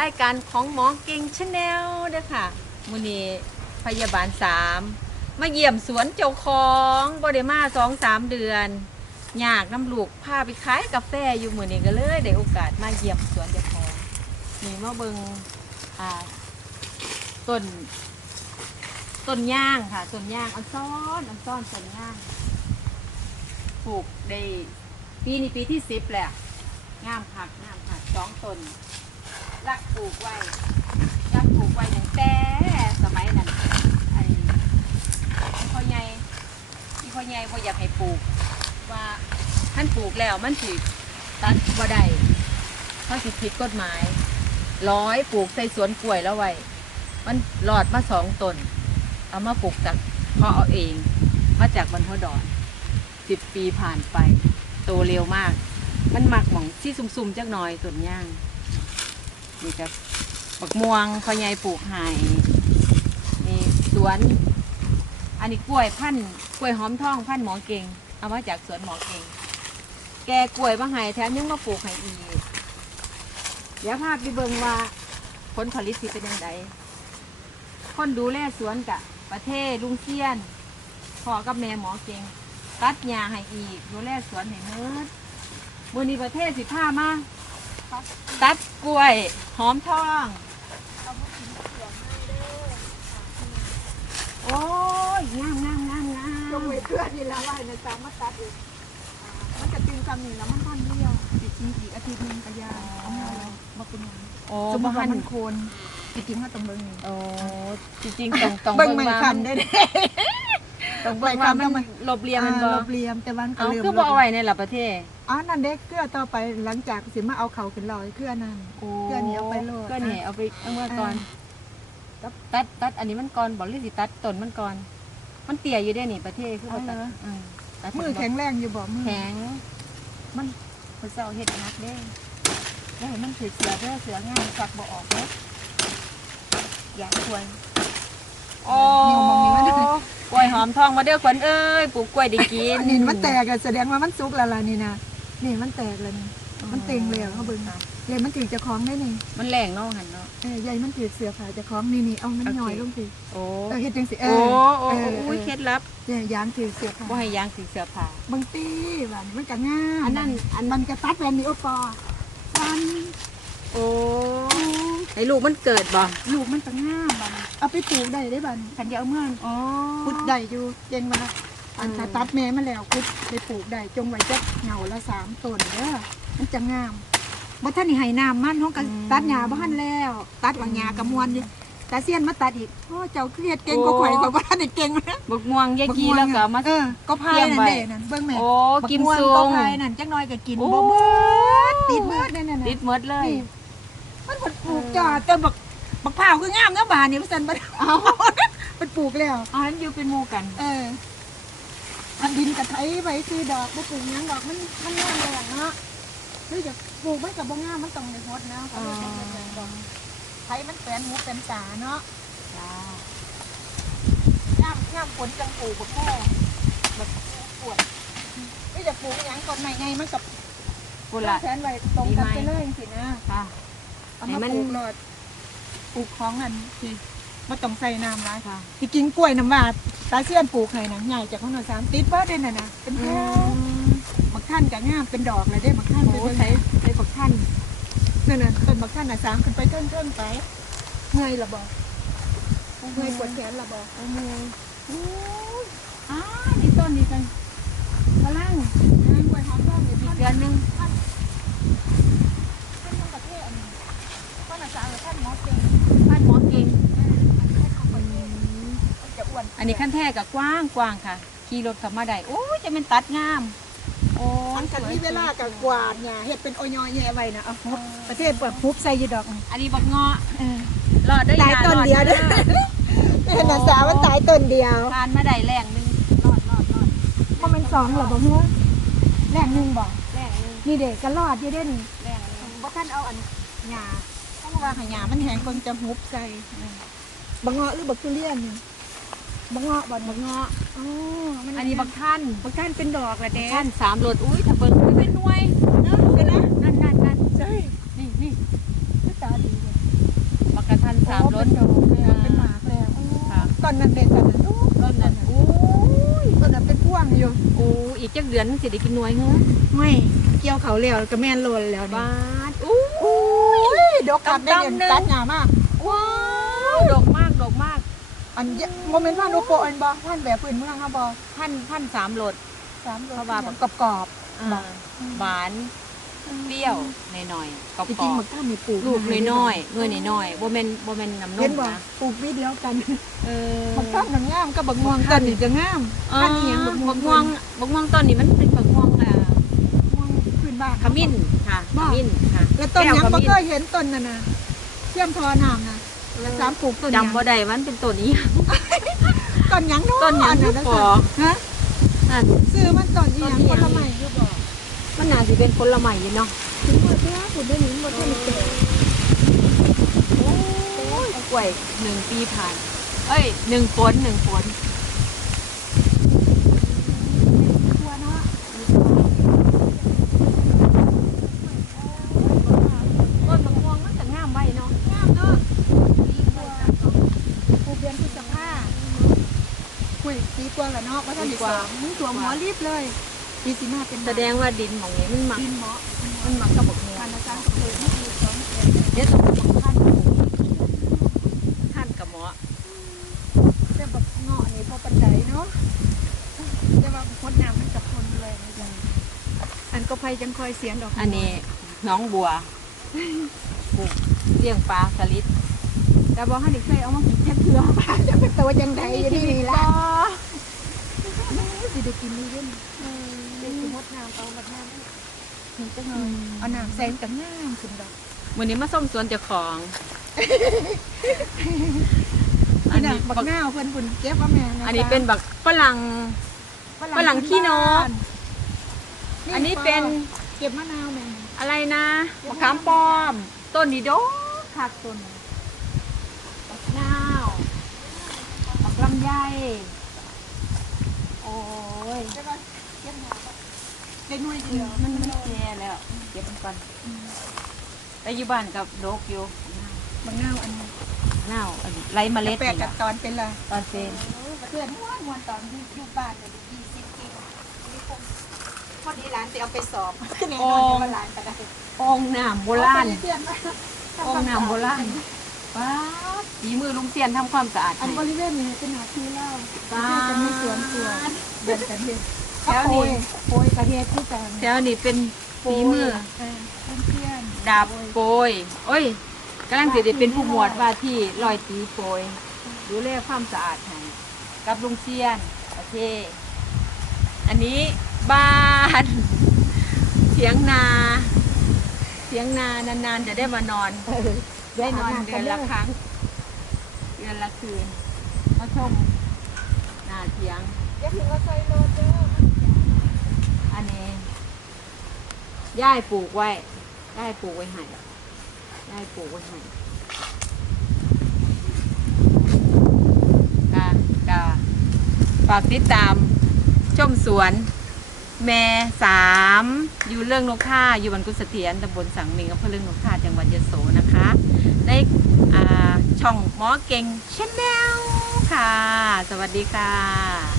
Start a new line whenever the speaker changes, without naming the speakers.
รายการของหมอเก่งชาแนลเด้อค่ะมือนี้พยาบาลสามมาเยี่ยมสวนเจ้าของบริมาสองสามเดือนอยากน้ำลูกพาไปขายกาแฟอยู่มือนี้ก็เลยได้โอกาสมาเยี่ยมสวนเจ้าของนี่มาเบิงอ่าต้นต้นย่างค่ะต้นย่างอันซ้อนอันซ้อนต้นย่างปลูกได้ปีนี้ปีที่สิบแหล้วงามผักงามผักสองต้น รักปลูกไว้รักปลูกไว้ตั้งแต่สมัยนั้นไอ้ที่พ่อใหญ่ที่พ่อใหญ่บ่อยากให้ปลูก ว่าท่านปลูกแล้วมันสิตัดบ่ได้เขาสิผิดกฎหมาย ร้อยปลูกใส่สวนกล้วยแล้วไว้มันหลอดมาสองต้นเอามาปลูกจากพาะเอาเอง มาจากบรรพดอนสิบปีผ่านไป โตเร็วมาก มันหมักหมองที่ซุ่มๆจักหน่อยต้นย่าง นี่ก็บักม่วงพ่อใหญ่ปลูกให้นี่สวน อันนี้กล้วยพันธุ์กล้วยหอมทองพันธุ์หมอเก่ง เอามาจากสวนหมอเก่ง แกกล้วยมาให้แถมยังมาปลูกให้อีก เดี๋ยวพาไปเบิ่งว่าผลผลิตสิเป็นยังไงคนดูแลสวนกะ ประเทศลุงเซียนพ่อกับแม่หมอเก่งตัดหญ้าให้อีก ดูแลสวนให้มืดมือนี้ประเทศสิผ้ามา ตัดกล้วย หอมทอง โอ้ยงามงามงามงาม
จงไว้เพื่อนนี่แล้วว่าในสามมาตัดอีกอ่ามันจะตึงคำหนึ่งแล้วมันท่อนเดียวติดจริงอีกอาทิตย์หนึงก็ยาเอามาเลยมาเป็นอย่าง
โอ้
สมม
บ้า
ติว่านมันโคนจริงๆว่าตรงเบิ้งนี่
โอ้จริงๆต้องต้อง
เบิ้งไม่
ว่า
คำได้เด้
ต้องเบิ่งว่ามันลบเลียมมันบ่
อ่าลบเลียมแต่วันก็
เอา
เริ่ม
คือบ่เอาไว้ในหลับประเทศ
อ๋อนั่นเด็กเกลือต่อไปหลังจากสิมาเอาเขาขึ้นลอยเกลือนั่น
โอ้
เพื่อนนี่เอาไปโลด
เพื่อนนี่เอาไปเอาเมื่อก่อนตัดตัดตัดอันนี้มันก่อนบอกหรือสิตัดต้นมันก่อน มันเตี่ยอยู่ได้นี่ประเทศคือบ่ตัดอืมตัด
มือแข็งแรงอยู่บ่มือ
แข็งมันมันเจ้าเฮ็ดนักเด้แล้วให้มันถือเสือเด้อเสือง่ายฝักบ่ออกเด้ออย่าควรโอ้
นิ้วมองนี่มัน
กล้วยหอมทองมาเด้อขวัญเอ้ยปลูกกล้วยได้กิน
นี่มันแตกอะแสดงว่ามันสุกแล้วล่ะนี่นะนี่มันแตกแล้วนี่มันเต็งแล้วเขาเบิ่งเลยมันถือจะคล้องได้นี่
มันแรงเนาะหันเนาะ
เออใหญ่มันถือเสือผาจะคล้องนี่นี่เอามัน
โอเค
หน่อยลงสิ
โอ้
เออเฮ็ดจังสิเอ
โอ้
อ
โอ้
เออ
โอ้ยเคล็ดลับ
เนี่ยยางถือเสือผา
บ่ให้ยางสีเสื้อผ้า
บางตีบันมันก็ง่าย
อันนั้น
อันมันกระตัดแบบนี้โอปอวัน
โอ้ ให้ลูกมันเกิดบ่
ลูกมันก็ง่ายบันเอาไปปลูกได้ได้บันขันจะเอาเมื่อน
อ๋อ
พุดได้อยู่เย็นมาอัน
อืม
ถ้าตัดแม่มาแล้วพุดไปปลูกได้จงไว้จะเหงาละสามต้นเด้อมันจะงามบ่ท่านนี่ให้น้ำมันห้องก็ตัดหญ้าบ่ทันแล้ว ตัดหลังหญ้ากระมวลอยู่ตาเซียนมาตัดอีกโอ้เจ้าเครียดเก่งกว่าข่อยข่อยบ่ทันได้เก่งนะ
บักม่วงยายกีแล้วก็มา
เออก็พาย
เตรียม
นั่น
ไว้
เด้นั่นเบิ่งแม่
โอ้
บั
กิม
ม่วง
ซุ
ก็
ง
พายนั่นจักหน่อยก็กิน
โอ้
บ่เบิดติดเบิดนั่นน่ะ
ติดหมดเลย
นี่มันผลปลูก จอดแต่บักบักพร้าวคืองามเนาะบานนี่มันสั่นบ่ได้เอามันปลูกแล้ว
อ๋อนั้นอยู่เป็นหมู่กัน
เอออันดินกระไถไปคือดอกบ่ปลูกหยังดอกมันมันงามแรงเนาะหรือจะปลูกมันก็บ่งามมันต้องได้ฮดนะเขาเรียกว่าแรงดอกไถมันแปลนหูเป็นตาเนาะ
จ้า
ย่ามย่ามฝนจังปลูกบักแค่แบบปวดไม่จะปลูกหยังก่อนใหม่ไงมันกับ
กุหลาบ
แทนไว้ตรงกันไปเลยสินะ
ค่ะ
เอา
ให้
มา
มัน
ปลูกโลดปลูกของอันที่มาต้องใส่น้ำร้าย
ค่ะ
ที่กินกล้วยน้ำว้าตาเสี้ยนปลูกให้นะใหญ่จากข้างนอกสามติดเบิร์ดเลยนะนะเป็นแถวบักท่านกับงามเป็นดอกเลยได้บักท่าน
โอ้
เป็น
ใช้ใช้บักท่าน
นั่นน่ะต้นบักท่านน่ะสามขึ้นไปเทิ่นๆไปเงยละบอกเงยปวดแขนละบอก
โอ้โหโอ้ยอ้านี่ต้นนี่กันกำลัง
กล้วยหอมทองอยู่
อี
ท่ากน
เดือนหนึง
ท่านทั้งประเทศอันนี้ท่านอาจารย์ หรือท่านหมอเก่ง
บ้านหมอเก่ง
จะอ้วน
อันนี้ขั้นแท้กับกว้างกว้างค่ะ ขี่รถขับมาได้โอ้ยจะเป็นตัดงาม โอ้
อันกันที่เวลากับกวาดเนี่ยเฮ็ดเป็นโอยอยแย่ไว้นะเอาฮุบประเทศเปิดฮุบใส่อยีดอก
อันนี้บักเงาะ
เออ
รอดได้
ตายต้นเดียวเด้อเห็นนะสาวมันตายต้นเดียว
ทานมาได้แรงหนึงรอดรอดรอด
เพราะมันสองเหรอบ่ฮู้แรกหนึ่งบ่
แรงหนึง
นี่เด็กก็รอดอยู่เด้อนี่
แรงหนึง
บ่ท่านเอาอันหญ้า เพราะว่าให้หญ้ามันแห้งคนจะฮุบใส่บักเงาะหรือบักทุเรียนนี่บักเงาะบ่
บักเงาะ
อ๋อมัน
อันนี้บักท่าน
บักท่านเป็นดอกละเด้
ท่านสามรถอุ้ยถ้าเบิ่งอุ้ยเป็นหน่วย
เนาะเป็นนะ
นั่นนั่นนั่น
ใช่
นี่นี่
คือตาดีเลย
มักกะทันสามรถ
โอ้เป็นดอกแล้วเป็นหมากแล้ว
ค่ะ
ตอนนั้นเด็กตอนนั้นโอ้
ต้นนั้นอู้
ยตอนนั้นเป็นพ่วงอยู่
อู้อีกจักเดือนมันสิได้กินหน่วยเฮ้อ
ไม่เกี่ยวเขาแล้วก็แม่นโลนแล้วนี่
บาด อู้
โอ้ยดอกกัดได้เดือน
ดำๆหนึ่ง
ตัดหยามาก
ว้าวดกมากดกมาก
อันเยโมเมนต์ว่าโนโปอันบ่ท่านแบบพื้นเมืองค่ะบ่
พันพันสามรส
สามโล
เพราะว่า
กรอบกรอบ
อ่าหวานเปรี้ยวหน่อยๆกรอบ
จริงๆหมึกก้ามีปลูก
ลูกน้อยๆหน่วยน้อยๆบ่แม่นบ่แม่นน้ำน
เห็น
ม
บ่
นะ
ปลูกวิเดียวกัน
เออ
หมึกก้าหนังงามกับบักม่วงต้นนี่จะงาม
อ๋อ
ท่านนี่ยังบั
บั
ก
ก
ม่วง
ม่วงบักม่วงต้นนี้มันเป็นบักม่วงอ่า
ม่วงพื้น บ้าน
ขมิ้นค่ะข
บ้า
มิ้นค่ะ
แล้วต้นหยัง
แก้วข
บ่
มิ้
เคยเห็นต้นน่ะนะเทียมทอน้ำนะแล้วสามปลูกต้นหยัง
จำบ่ได้มันเป็นต้นนี้
ต้นหยังเนาะ
ต้นหยัง
อั
ลูกะปอ
ฮะ
นั่น
ซื้อมันต้นอีหยัง
ต้
คน
นอีหยัง
ละไม้อยู่บ่
มันน่าสิเป็นผลไม้อยู่เนาะ
ถึงว่าเพื่อคุณได้หนิบ่ทันได้แก่
โอ้ยกล้วยหนึ่งปีผ่าน เอ้ยหนึ่งฝนหนึ่งฝน
กลัวเนาะ
ต้นบักม่วงมันจะงามไว้เนาะ
งามเนาะดีกว่าปลูกเดือนพฤษภาคุยปีกว่าแล้ว เนาะบ่ทันได้สองมึงตัวหมอรีบเลยปีสิมาเป็น
แสดงว่าดินหมองนี้มันหมัก
ดินหมอ
มันหมักกับบักม่ว
กางรอาจารย์ก็เคยมาดูสองเดือน
เดี๋ยวต้องไปขั้นขั้นกับหมอ
แต่แบบเงาะนี่พอปันไดเนาะแต่ว่าพดน้ำมันกับคนเลยนะจ๊ะอันก็ไผจังคอยเสียงดอก
อันนี้น้องบัวปลูกเลี้ยงปลาสลิด
แต่บอกให้เด็กเคยเอามากินแค่เถื่อจะเป็นตัวจังไดอยู่นี่ล่ะ สิได้กินนี่เด้นเด็กสิมดน้ำเอาแบบน้ำนี่จังเลยเอาน้ำใส่กับน้ำขึ้นดอก
วันนี้มาส้มสวนเจ้าของอัน
นี้บั
บั
กหน้าเพิ่นพุ่นเก็บว่าแม่ะ
อันนี้เป็นบักฝรั่งฝรั่งขี้นกอันนี้เป็น
เก็บมะนาวแม่
อะไรนะมะขามป้อม ต้นนี้โดคักต้นนี้บักนาวบักลำไย โอ้ย
เก็บว่าเก็บหน้าบ่ได้หน่วยเดียว
มันมันแก่แล้ว เก็บมันก่อนแต่อยู่บ้านกับโดกอยู่
บักหน้าวอันนี้
นาวอันนี้ไรเมล็ด
แปลก
นี่
กับ
ล่ะ
ตอนเป็นละ
ตอนเป็น
เพื่อนม้วนม้วนตอนที่อยู่บ้านเลยยี่สิบกิโลพอดีร้านจะเอาไปสอบแน่นอนเดี๋ยวว่าร้านก็ได้
องค์น้ำโบราณ
เพื่อนมา
องค์น้ำโบราณ ป้าดฝีมือลุงเซียนทำความสะอาด
อันบ
ให้
ริเวณนี้เป็นหน้าที่เล่า
บ้า
จะมีสวนสวนเดินกันเฮ็ด
แถวนี้
โปยกระเฮ็ดที่กัน
แถวนี้เป็นฝีมือ
เออเพื่อน
ดาบโปยโอ้ยกำลังสิได้เป็นผู้หมวดว่าที่ลอยตีโปย ดูแลความสะอาดให้กับลุงเซียน โอเค อันนี้บ้านเสียงนาเสียงนานานๆจะได้มานอน
ๆเออ
ได้นอนเดือนละครั้ง เดือนละคืนมาชมหน้าเทียง
อย่าถึงว่าใส่โลดเด้อ
อันนี้ย่ายปลูกไว้ย่ายปลูกไว้ให้ย่ายปลูกไว้ให้กากาฝากติดตามชมสวน แม่สามอยู่เรื่องนกข่าอยู่บันกุสเถียนตำบลสังมิงอำเภอเรื่องนกข่าจังหวัดยโสนะคะ ในอ่าช่องหมอเก่งชแนลค่ะ สวัสดีค่ะ